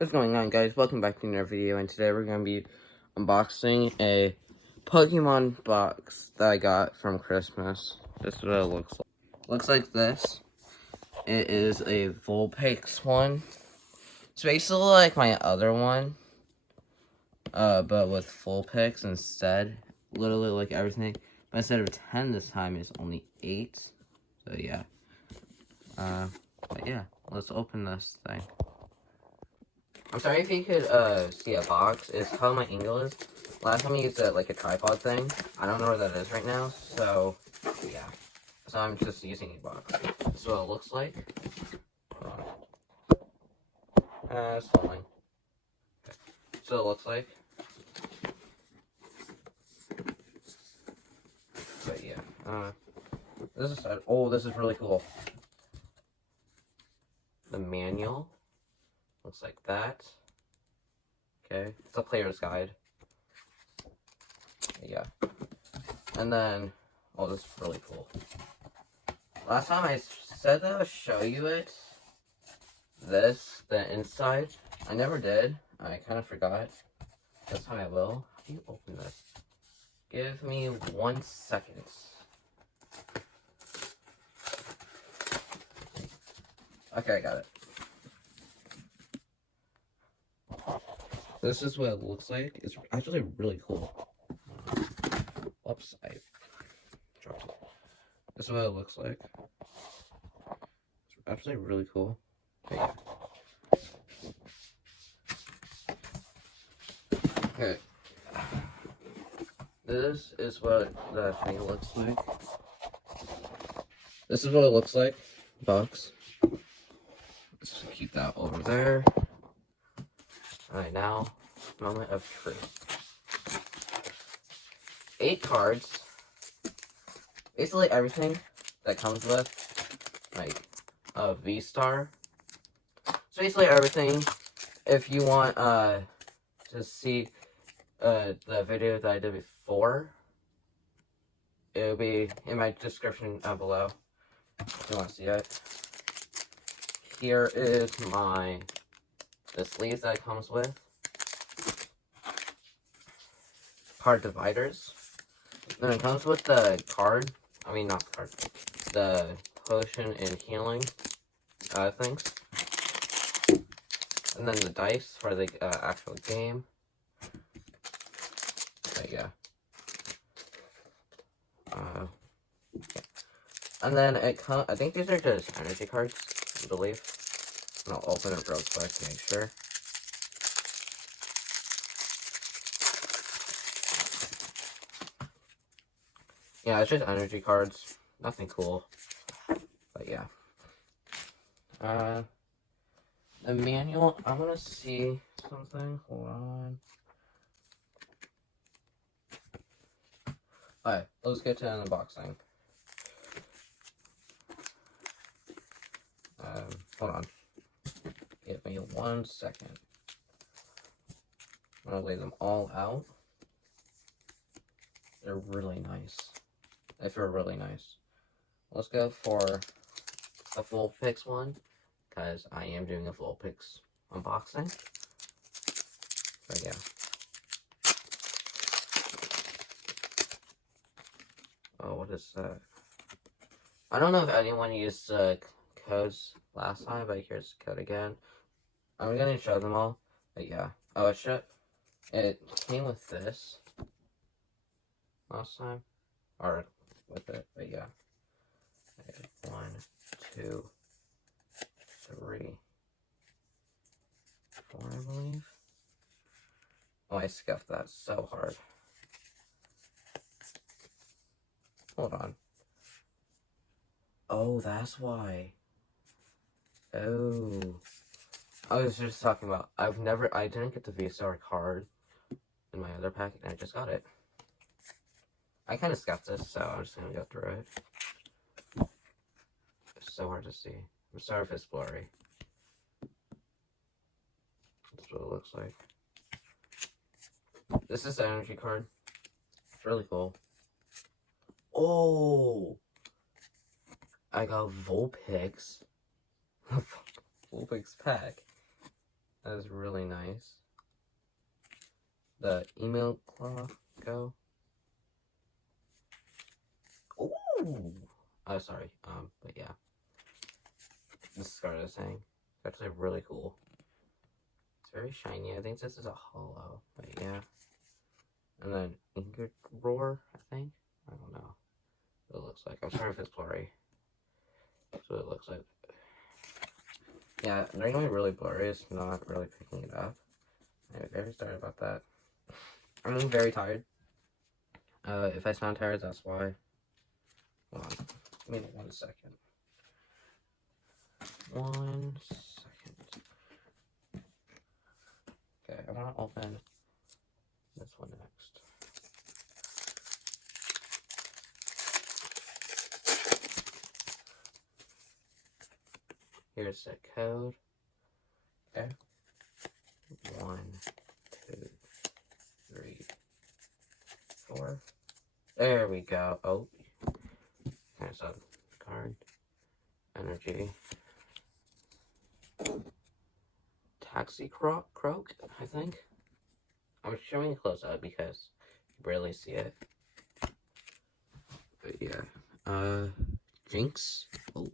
What's going on, guys? Welcome back to another video, and today we're going to be unboxing a Pokemon box that I got from Christmas. This is what it looks like. Looks like this. It is a Vulpix one. It's basically like my other one, but with Vulpix instead. Literally like everything. But instead of 10 this time, it's only 8. So yeah. But yeah, let's open this thing. I'm sorry if you could see a box. It's how my angle is. Last time I used like a tripod thing. I don't know where that is right now, so yeah. So I'm just using a box. This is what it looks like. It's falling. Okay. So it looks like. But yeah. This is this is really cool. The manual looks like that. Okay, it's a player's guide. Yeah. And then, this is really cool. Last time I said that I would show you it. The inside. I never did. I kind of forgot. This time I will. How do you open this? Give me 1 second. Okay, I got it. This is what it looks like. It's actually really cool. Oops, I dropped it. This is what it looks like. It's actually really cool. Okay, yeah. Okay. This is what the thing looks like. This is what it looks like. Box. Let's keep that over there. Alright, now, moment of truth. 8 cards. Basically everything that comes with, like, a V-Star. So basically everything. If you want, to see, the video that I did before, it'll be in my description down below, if you want to see it. Here is the sleeves that it comes with. Card dividers. Then it comes with the card. I mean, not the card. The potion and healing things. And then the dice for the actual game. But yeah. Okay. And then I think these are just energy cards, I believe. And I'll open it real quick to make sure. Yeah, it's just energy cards. Nothing cool. But yeah. The manual, I want to see something. Hold on. Alright, let's get to the unboxing. Hold on. Give me 1 second. I'm gonna lay them all out. They're really nice. They feel really nice. Let's go for the Vulpix one, because I am doing a Vulpix unboxing. But yeah. Oh, what is that? I don't know if anyone used codes last time, but here's the code again. I'm gonna show them all, but yeah. Oh, it came with this last time, or with it, but yeah. 1, 2, 3, 4, I believe. Oh, I scuffed that so hard. Hold on. Oh, that's why. Oh. I was just talking about, I didn't get the V-Star card in my other packet, and I just got it. I kind of scuffed this, so I'm just gonna go through it. It's so hard to see. I'm sorry if it's blurry. That's what it looks like. This is the energy card. It's really cool. Oh! I got Vulpix. Vulpix pack. That is really nice. The email clock go. Ooh! Oh, sorry. But yeah. This is what I was saying. It's actually really cool. It's very shiny. I think this is a hollow. But yeah. And then Ingot Roar, I think. I don't know what it looks like. I'm sorry if it's blurry. That's what it looks like. Yeah, they're going really blurry. It's not really picking it up. I'm very sorry about that. I'm very tired. If I sound tired, that's why. Hold on. Give me 1 second. 1 second. Okay, I want to open this one next. Here's the code. Okay. 1, 2, 3, 4. There we go. Oh. There's a card. Energy. Taxi Croak, I think. I'm showing a close up because you barely see it. But yeah. Jinx. Oh.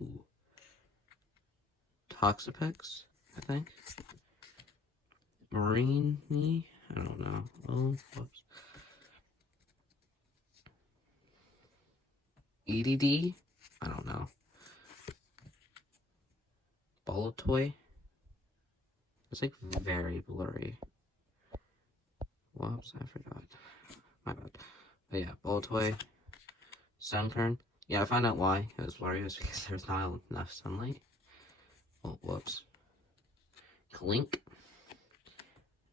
Toxapex, I think. Marine, I don't know. Oh, whoops. EDD, I don't know. Boltoy. It's like very blurry. Whoops, I forgot. My bad. But yeah, Boltoy. Sunkern. Yeah, I found out why it was blurry. It was because there's not enough sunlight. Oh, whoops. Clink.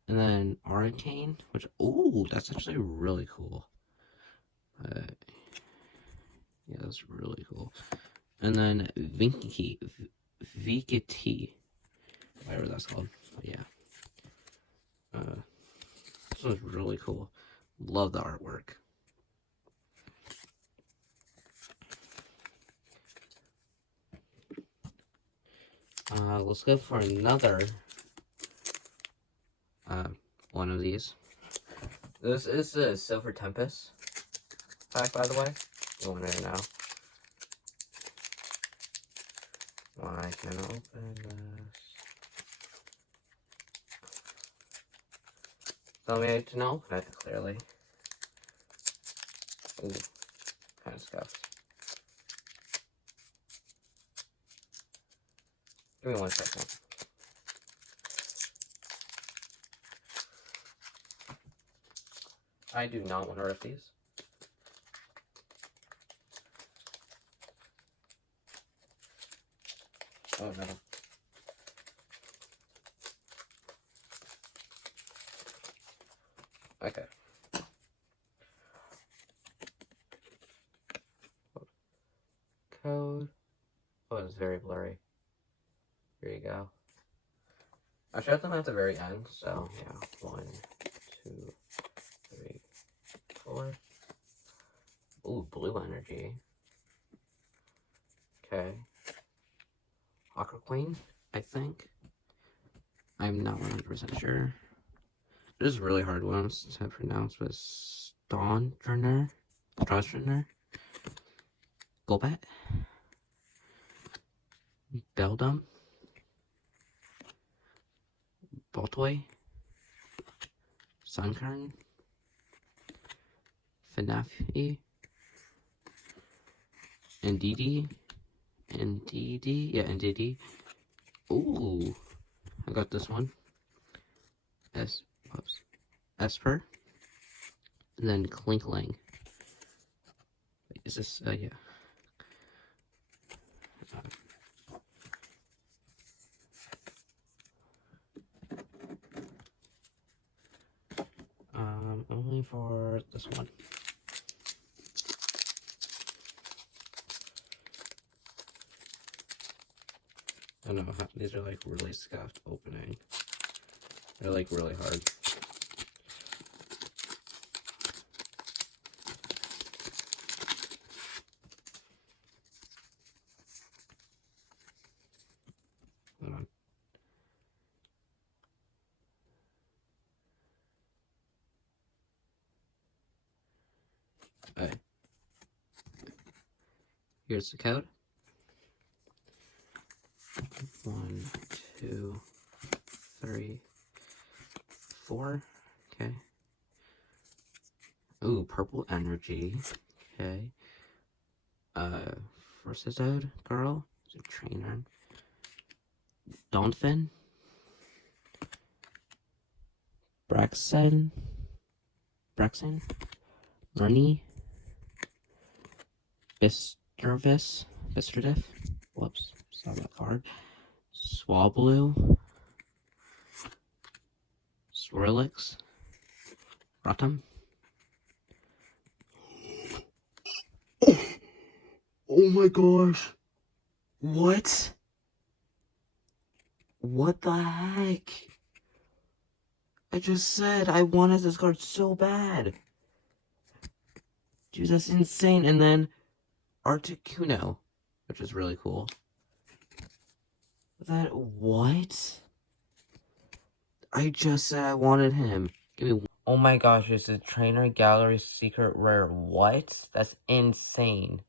And then Arcane, which, ooh, that's actually really cool. Yeah, that's really cool. And then Vinkity, whatever that's called. But yeah. This was really cool. Love the artwork. Let's go for another one of these. This is the Silver Tempest pack, by the way. You want to know why I can open this. Tell me to know, but clearly. Ooh, kind of scuffed. Give me 1 second. I do not want to rip these. Oh no. Okay. Code. Oh, it's very blurry. Here you go. I showed them at the very end, so yeah. 1, 2, 3, 4. Ooh, blue energy. Okay. Aqua Queen, I think. I'm not 100% sure. It is really hard ones to pronounce, but Stronner, Golbat, Beldum, Boltoy, Sunkern, Fnafi, Ndidi, Ndidi. Ooh, I got this one. Esper, and then Klinkling. Is this, yeah. Only for this one. I don't know, these are like really scuffed opening. They're like really hard. Hold on. Alright. Here's the code. 1, 2, 3, 4. Okay. Ooh, purple energy. Okay. First episode, girl. Is a trainer. Donphin. Braxton. Runny. Bisterdiff. Whoops, saw that card. Swablu. Swirlix. Rotom. Oh my gosh. What? What the heck? I just said I wanted this card so bad. Dude, that's insane. And then Articuno, which is really cool. What? I just said I wanted him. Give me. Oh my gosh, it's a trainer gallery secret rare. What? That's insane.